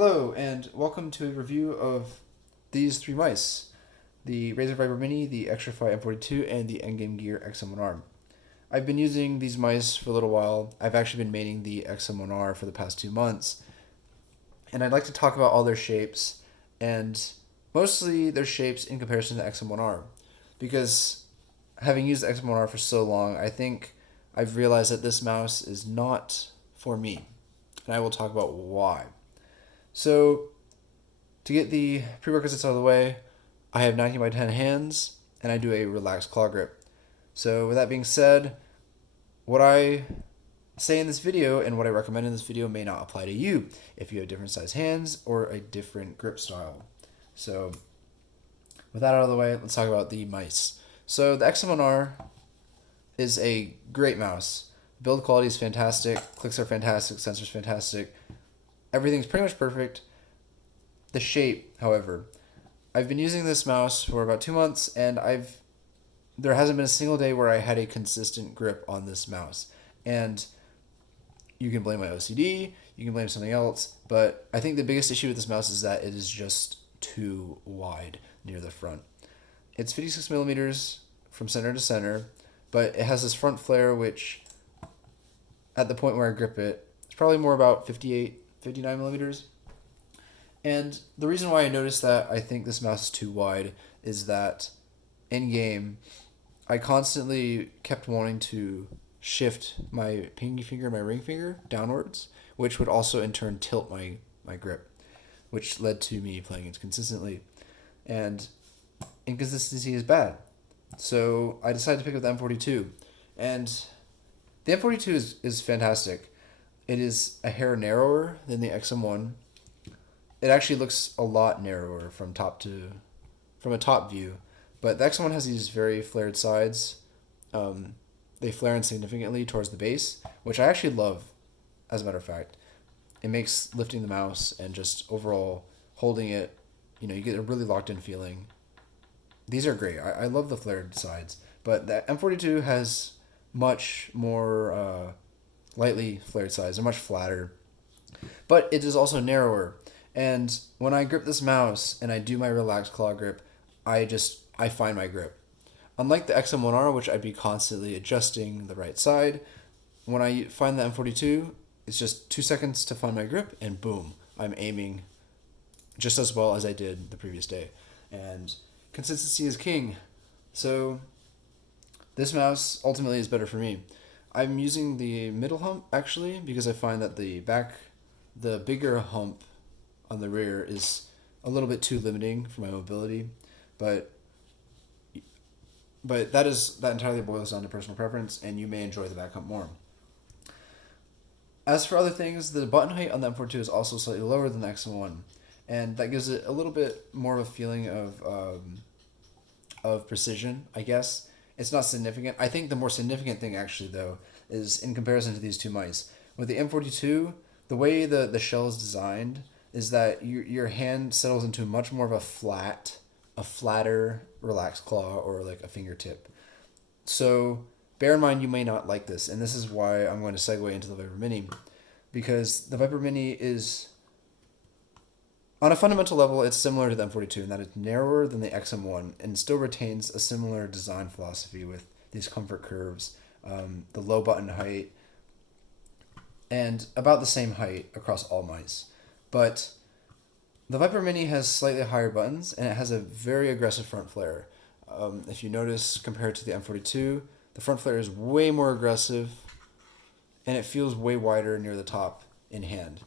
Hello, and welcome to a review of these three mice: the Razer Viper Mini, the Xtrfy M42, and the Endgame Gear XM1R. I've been using these mice for a little while. I've actually been maining the XM1R for the past 2 months, and I'd like to talk about all their shapes, and mostly their shapes in comparison to XM1R, because having used the XM1R for so long, I think I've realized that this mouse is not for me, and I will talk about why. So, to get the prerequisites out of the way, I have 19 by 10 hands and I do a relaxed claw grip. So, with that being said, what I say in this video and what I recommend in this video may not apply to you if you have different size hands or a different grip style. So, with that out of the way, let's talk about the mice. So, the XM1R is a great mouse. Build quality is fantastic, clicks are fantastic, sensors fantastic. Everything's pretty much perfect. The shape, however, I've been using this mouse for about 2 months, and there hasn't been a single day where I had a consistent grip on this mouse. And you can blame my OCD, you can blame something else, but I think the biggest issue with this mouse is that it is just too wide near the front. It's 56 millimeters from center to center, but it has this front flare which, at the point where I grip it, it's probably more about 59 millimeters. And the reason why I noticed that I think this mouse is too wide is that in game, I constantly kept wanting to shift my pinky finger and my ring finger downwards, which would also in turn tilt my grip, which led to me playing inconsistently. And inconsistency is bad. So I decided to pick up the M42. And the M42 is fantastic. It is a hair narrower than the XM1. It actually looks a lot narrower from a top view, but the XM1 has these very flared sides. They flare in significantly towards the base, which I actually love. As a matter of fact, it makes lifting the mouse and just overall holding it, you get a really locked in feeling. These are great. I love the flared sides, but the M42 has much more lightly flared sides. They're much flatter, but it is also narrower. And when I grip this mouse and I do my relaxed claw grip, I find my grip. Unlike the XM1R, which I'd be constantly adjusting the right side, when I find the M42, it's just 2 seconds to find my grip, and boom, I'm aiming just as well as I did the previous day. And consistency is king. So this mouse ultimately is better for me. I'm using the middle hump actually because I find that the bigger hump on the rear is a little bit too limiting for my mobility, but that entirely boils down to personal preference, and you may enjoy the back hump more. As for other things, the button height on the M42 is also slightly lower than the XM1, and that gives it a little bit more of a feeling of precision, I guess. It's not significant. I think the more significant thing actually though is in comparison to these two mice. With the M42, the way the shell is designed is that your hand settles into much more of a flatter, relaxed claw or like a fingertip. So bear in mind you may not like this, and this is why I'm going to segue into the Viper Mini, because the Viper Mini is, on a fundamental level, it's similar to the M42 in that it's narrower than the XM1 and still retains a similar design philosophy with these comfort curves, the low button height, and about the same height across all mice. But the Viper Mini has slightly higher buttons, and it has a very aggressive front flare. If you notice, compared to the M42, the front flare is way more aggressive, and it feels way wider near the top in hand.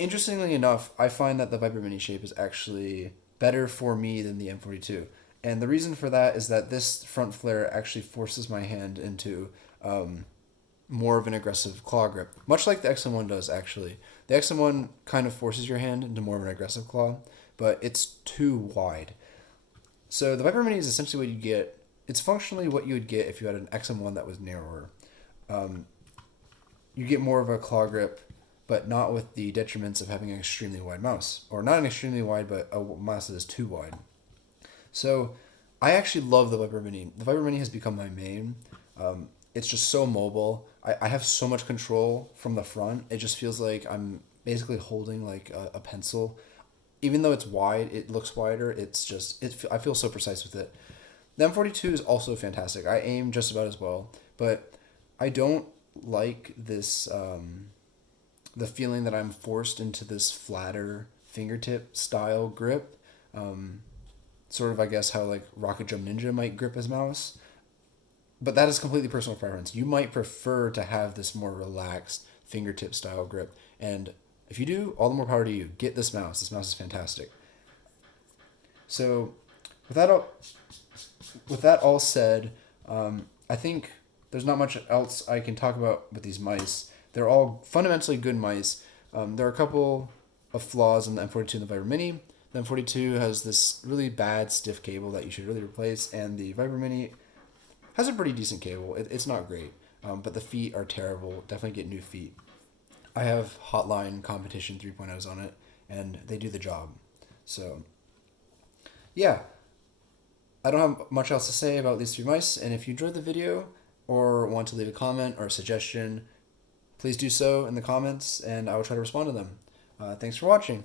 Interestingly enough, I find that the Viper Mini shape is actually better for me than the M42. And the reason for that is that this front flare actually forces my hand into more of an aggressive claw grip, much like the XM1 does actually. The XM1 kind of forces your hand into more of an aggressive claw, but it's too wide. So the Viper Mini is essentially what you get. It's functionally what you would get if you had an XM1 that was narrower. You get more of a claw grip, but not with the detriments of having an extremely wide mouse. Or not an extremely wide, but a mouse that is too wide. So I actually love the Viper Mini. The Viper Mini has become my main. It's just so mobile. I have so much control from the front. It just feels like I'm basically holding like a pencil. Even though it's wide, it looks wider. It's just I feel so precise with it. The M42 is also fantastic. I aim just about as well, but I don't like this the feeling that I'm forced into this flatter fingertip style grip. Sort of, I guess, how like Rocket Jump Ninja might grip his mouse. But that is completely personal preference. You might prefer to have this more relaxed fingertip style grip. And if you do, all the more power to you. Get this mouse. This mouse is fantastic. So, with that all, with that all said, I think there's not much else I can talk about with these mice. They're all fundamentally good mice. There are a couple of flaws in the M42 and the Viper Mini. The M42 has this really bad stiff cable that you should really replace, and the Viper Mini has a pretty decent cable. It's not great, but the feet are terrible. Definitely get new feet. I have Hotline Competition 3.0s on it, and they do the job. So, yeah, I don't have much else to say about these three mice, and if you enjoyed the video or want to leave a comment or a suggestion, please do so in the comments, and I will try to respond to them. Thanks for watching.